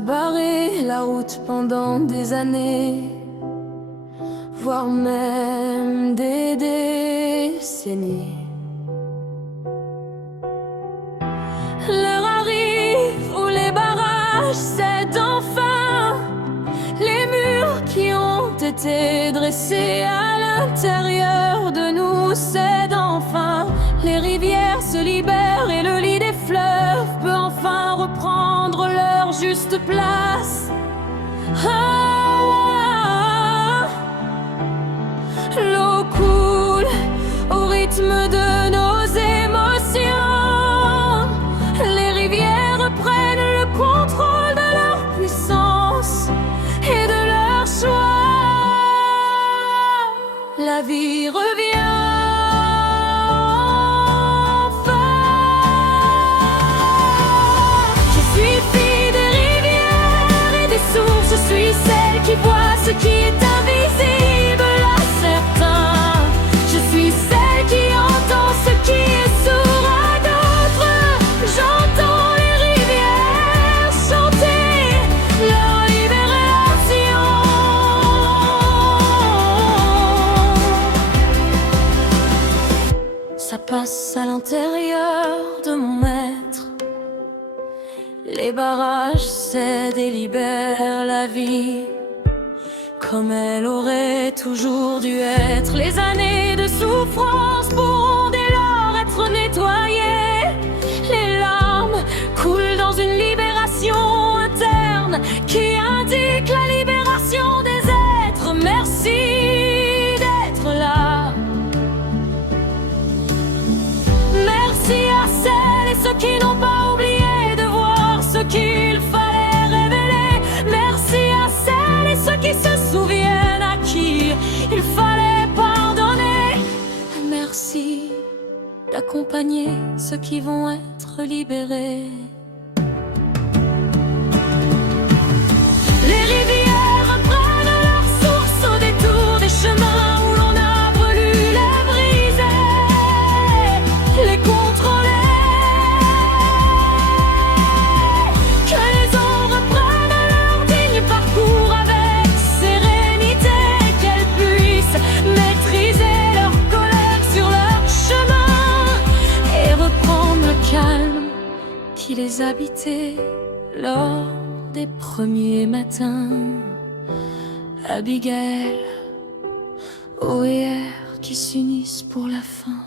barré la route pendant des années, voire même des décennies. L'heure arrive où les barrages cèdent enfin, les murs qui ont été dressés à l'intérieur de nous cèdent enfin. Les rivières se libèrent et le lit des fleuves peut enfin reprendre leur juste place. L'eau coule au rythme de nos émotions. Les rivières prennent le contrôle de leur puissance et de leur choix. La vie revient. Je suis celle qui voit ce qui est invisible à certains. Je suis celle qui entend ce qui est sourd à d'autres. J'entends les rivières chanter leur libération. Ça passe à l'intérieur de mon être. Les barrages cèdent et libèrent la vie comme elle aurait toujours dû être. Les années de souffrance pourront dès lors être nettoyées. Les larmes coulent dans une libération interne qui indique la libération des êtres. Merci d'être là. Merci à celles et ceux qui n'ont pas oublié ce qu'il fallait révéler. Merci à celles et ceux qui se souviennent à qui il fallait pardonner. Merci d'accompagner ceux qui vont être libérés. Les rivières reprennent leur source au détour des chemins où l'on a brûlé les briser, les contrôler. Qui les habitait lors des premiers matins. Abigail, O et R qui s'unissent pour la fin